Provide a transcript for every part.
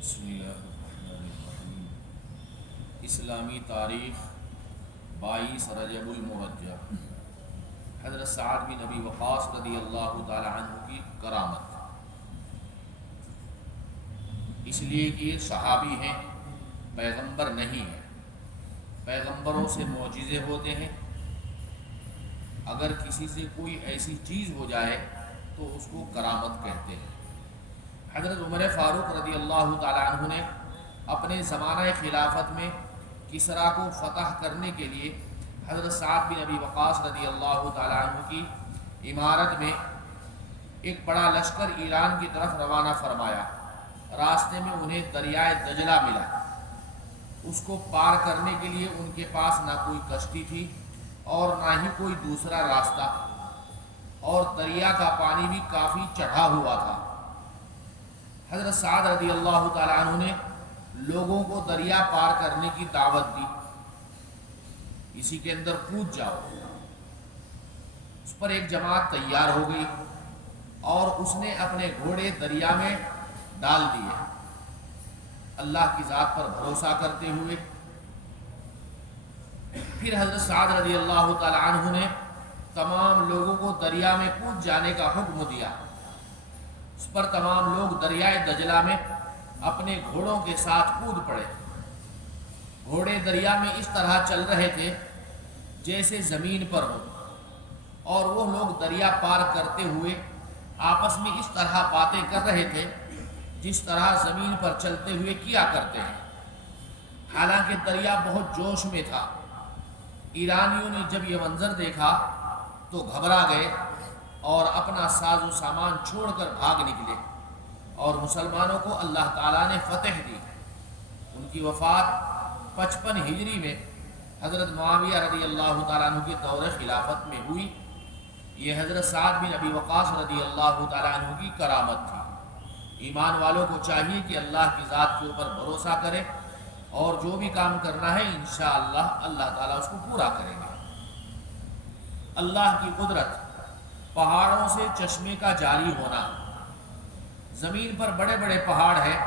بسم اللہ الرحمن الرحیم۔ اسلامی تاریخ 22 رجب المرجب۔ حضرت سعد بن ابی وقاص رضی اللہ تعالی عنہ کی کرامت، اس لیے کہ یہ صحابی ہیں، پیغمبر نہیں ہیں۔ پیغمبروں سے معجزے ہوتے ہیں، اگر کسی سے کوئی ایسی چیز ہو جائے تو اس کو کرامت کہتے ہیں۔ حضرت عمر فاروق رضی اللہ تعالی عنہ نے اپنے زمانہ خلافت میں کسریٰ کو فتح کرنے کے لیے حضرت سعد بن ابی وقاص رضی اللہ تعالی عنہ کی امارت میں ایک بڑا لشکر ایران کی طرف روانہ فرمایا۔ راستے میں انہیں دریائے دجلہ ملا، اس کو پار کرنے کے لیے ان کے پاس نہ کوئی کشتی تھی اور نہ ہی کوئی دوسرا راستہ، اور دریا کا پانی بھی کافی چڑھا ہوا تھا۔ حضرت سعد رضی اللہ تعالی عنہ نے لوگوں کو دریا پار کرنے کی دعوت دی، اسی کے اندر کود جاؤ۔ اس پر ایک جماعت تیار ہو گئی اور اس نے اپنے گھوڑے دریا میں ڈال دیے، اللہ کی ذات پر بھروسہ کرتے ہوئے۔ پھر حضرت سعد رضی اللہ تعالی عنہ نے تمام لوگوں کو دریا میں کود جانے کا حکم دیا۔ اس پر تمام لوگ دریائے دجلہ میں اپنے گھوڑوں کے ساتھ کود پڑے۔ گھوڑے دریا میں اس طرح چل رہے تھے جیسے زمین پر ہو، اور وہ لوگ دریا پار کرتے ہوئے آپس میں اس طرح باتیں کر رہے تھے جس طرح زمین پر چلتے ہوئے کیا کرتے ہیں۔ حالانکہ دریا بہت جوش میں تھا۔ ایرانیوں نے جب یہ منظر دیکھا تو گھبرا گئے اور اپنا ساز و سامان چھوڑ کر بھاگ نکلے، اور مسلمانوں کو اللہ تعالیٰ نے فتح دی۔ ان کی وفات 55 ہجری میں حضرت معاویہ رضی اللہ تعالیٰ عنہ کے دور خلافت میں ہوئی۔ یہ حضرت سعد بن ابی وقاص رضی اللہ تعالیٰ عنہ کی کرامت تھی۔ ایمان والوں کو چاہیے کہ اللہ کی ذات کے اوپر بھروسہ کرے، اور جو بھی کام کرنا ہے انشاءاللہ اللہ تعالیٰ اس کو پورا کریں گے۔ اللہ کی قدرت، پہاڑوں سے چشمے کا جاری ہونا۔ زمین پر بڑے بڑے پہاڑ ہیں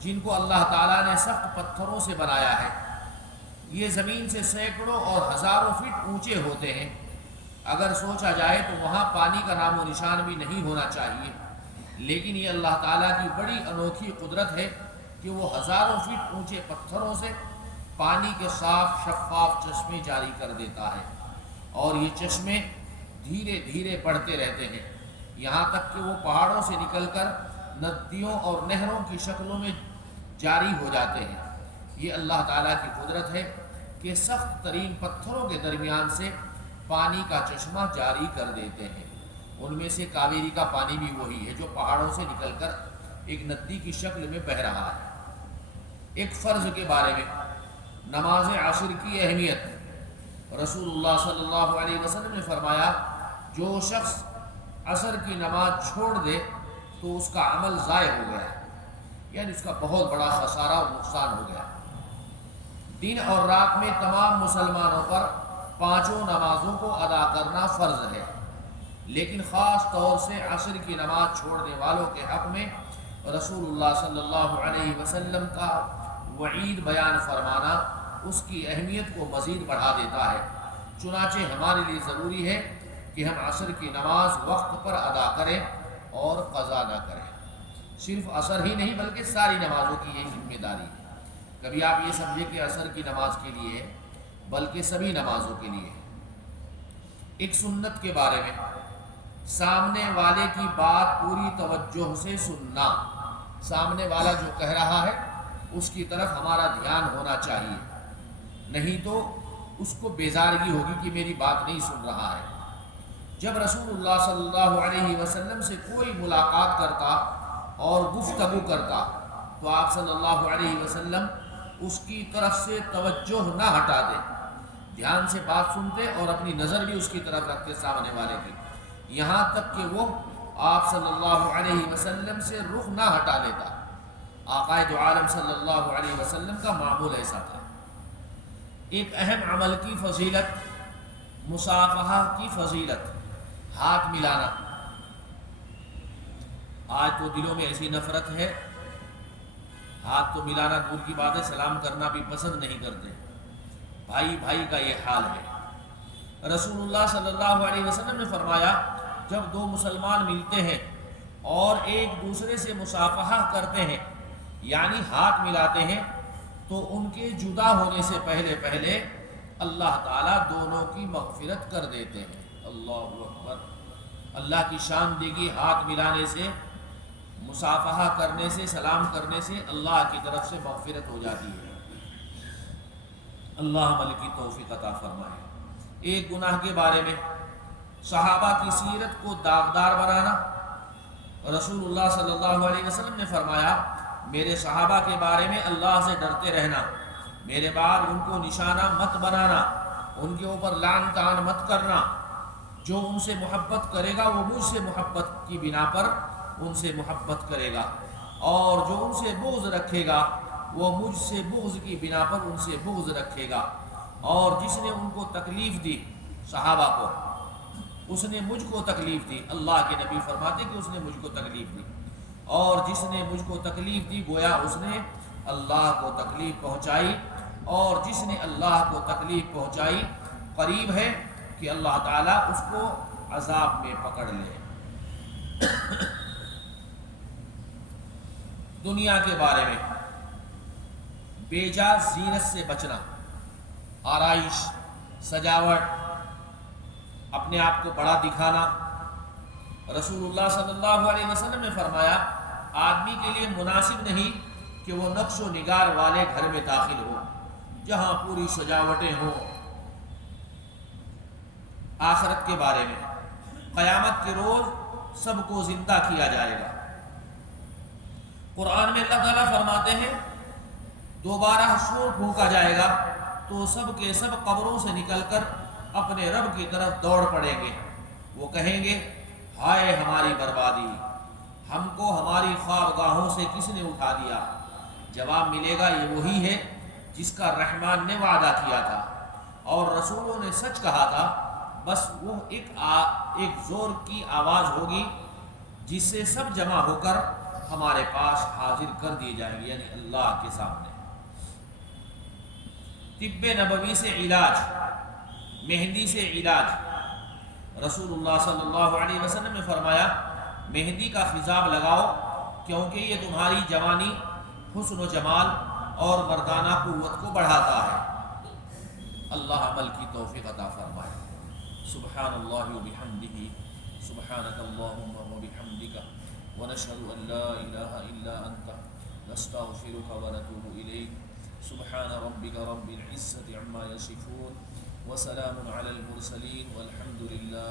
جن کو اللہ تعالیٰ نے سخت پتھروں سے بنایا ہے۔ یہ زمین سے سینکڑوں اور ہزاروں فٹ اونچے ہوتے ہیں۔ اگر سوچا جائے تو وہاں پانی کا نام و نشان بھی نہیں ہونا چاہیے، لیکن یہ اللہ تعالیٰ کی بڑی انوکھی قدرت ہے کہ وہ ہزاروں فٹ اونچے پتھروں سے پانی کے صاف شفاف چشمے جاری کر دیتا ہے، اور یہ چشمے دھیرے دھیرے بڑھتے رہتے ہیں، یہاں تک کہ وہ پہاڑوں سے نکل کر ندیوں اور نہروں کی شکلوں میں جاری ہو جاتے ہیں۔ یہ اللہ تعالیٰ کی قدرت ہے کہ سخت ترین پتھروں کے درمیان سے پانی کا چشمہ جاری کر دیتے ہیں۔ ان میں سے کاویری کا پانی بھی وہی ہے جو پہاڑوں سے نکل کر ایک ندی کی شکل میں بہہ رہا ہے۔ ایک فرض کے بارے میں، نماز عصر کی اہمیت۔ رسول اللہ صلی اللہ علیہ وسلم نے فرمایا، جو شخص عصر کی نماز چھوڑ دے تو اس کا عمل ضائع ہو گیا، یعنی اس کا بہت بڑا خسارہ اور نقصان ہو گیا۔ دن اور رات میں تمام مسلمانوں پر 5 نمازوں کو ادا کرنا فرض ہے، لیکن خاص طور سے عصر کی نماز چھوڑنے والوں کے حق میں رسول اللہ صلی اللہ علیہ وسلم کا وعید بیان فرمانا اس کی اہمیت کو مزید بڑھا دیتا ہے۔ چنانچہ ہمارے لیے ضروری ہے کہ ہم عصر کی نماز وقت پر ادا کریں اور قضا نہ کریں۔ صرف عصر ہی نہیں بلکہ ساری نمازوں کی یہ ذمہ داری ہے۔ کبھی آپ یہ سمجھیں کہ عصر کی نماز کے لیے ہے، بلکہ سبھی نمازوں کے لیے ہے۔ ایک سنت کے بارے میں، سامنے والے کی بات پوری توجہ سے سننا۔ سامنے والا جو کہہ رہا ہے اس کی طرف ہمارا دھیان ہونا چاہیے، نہیں تو اس کو بیزارگی ہوگی کہ میری بات نہیں سن رہا ہے۔ جب رسول اللہ صلی اللہ علیہ وسلم سے کوئی ملاقات کرتا اور گفتگو کرتا تو آپ صلی اللہ علیہ وسلم اس کی طرف سے توجہ نہ ہٹا دیں، دھیان سے بات سنتے اور اپنی نظر بھی اس کی طرف رکھتے سامنے والے کی، یہاں تک کہ وہ آپ صلی اللہ علیہ وسلم سے رخ نہ ہٹا لیتا۔ آقائے دو عالم صلی اللہ علیہ وسلم کا معمول ایسا تھا۔ ایک اہم عمل کی فضیلت، مصافحہ کی فضیلت، ہاتھ ملانا۔ آج تو دلوں میں ایسی نفرت ہے، ہاتھ تو ملانا دور کی بات ہے، سلام کرنا بھی پسند نہیں کرتے۔ بھائی بھائی کا یہ حال ہے۔ رسول اللہ صلی اللہ علیہ وسلم نے فرمایا جب دو مسلمان ملتے ہیں اور ایک دوسرے سے مصافحہ کرتے ہیں یعنی ہاتھ ملاتے ہیں تو ان کے جدا ہونے سے پہلے پہلے اللہ تعالیٰ دونوں کی مغفرت کر دیتے ہیں۔ اللہ اکبر۔ اللہ کی شان دیگی، ہاتھ ملانے سے، مصافحہ کرنے سے، سلام کرنے سے اللہ کی طرف سے مغفرت ہو جاتی ہے۔ اللہ عمل کی توفیق عطا فرمائے۔ ایک گناہ کے بارے میں صحابہ کی سیرت کو داغدار بنانا، رسول اللہ صلی اللہ علیہ وسلم نے فرمایا میرے صحابہ کے بارے میں اللہ سے ڈرتے رہنا، میرے بعد ان کو نشانہ مت بنانا، ان کے اوپر لعن طعن مت کرنا، جو ان سے محبت کرے گا وہ مجھ سے محبت کی بنا پر ان سے محبت کرے گا، اور جو ان سے بغض رکھے گا وہ مجھ سے بغض کی بنا پر ان سے بغض رکھے گا، اور جس نے ان کو تکلیف دی صحابہ کو اس نے مجھ کو تکلیف دی۔ اللہ کے نبی فرماتے کہ اس نے مجھ کو تکلیف دی، اور جس نے مجھ کو تکلیف دی گویا اس نے اللہ کو تکلیف پہنچائی، اور جس نے اللہ کو تکلیف پہنچائی قریب ہے کہ اللہ تعالیٰ اس کو عذاب میں پکڑ لے۔ دنیا کے بارے میں بے جا زینت سے بچنا، آرائش، سجاوٹ، اپنے آپ کو بڑا دکھانا۔ رسول اللہ صلی اللہ علیہ وسلم نے فرمایا آدمی کے لیے مناسب نہیں کہ وہ نقش و نگار والے گھر میں داخل ہو جہاں پوری سجاوٹیں ہوں۔ آخرت کے بارے میں قیامت کے روز سب کو زندہ کیا جائے گا۔ قرآن میں اللہ تعالیٰ فرماتے ہیں دوبارہ شور پھونکا جائے گا تو سب کے سب قبروں سے نکل کر اپنے رب کی طرف دوڑ پڑیں گے۔ وہ کہیں گے ہائے ہماری بربادی، ہم کو ہماری خوابگاہوں سے کس نے اٹھا دیا؟ جواب ملے گا یہ وہی ہے جس کا رحمان نے وعدہ کیا تھا اور رسولوں نے سچ کہا تھا، بس وہ ایک زور کی آواز ہوگی جس سے سب جمع ہو کر ہمارے پاس حاضر کر دیے جائیں گے، یعنی اللہ کے سامنے۔ طب نبوی سے علاج، مہندی سے علاج۔ رسول اللہ صلی اللہ علیہ وسلم نے فرمایا مہندی کا خضاب لگاؤ کیونکہ یہ تمہاری جوانی، حسن و جمال اور مردانہ قوت کو بڑھاتا ہے۔ اللہ عمل کی توفیق عطا فرمائے۔ سبحان اللہ وبحمدہ، سبحانک اللہم وبحمدک، ونشہد ان لا الہ الا انت، نستغفرک ونتوب الیک۔ سبحان ربک رب العزة عما یصفون، وسلام علی المرسلین، والحمد للہ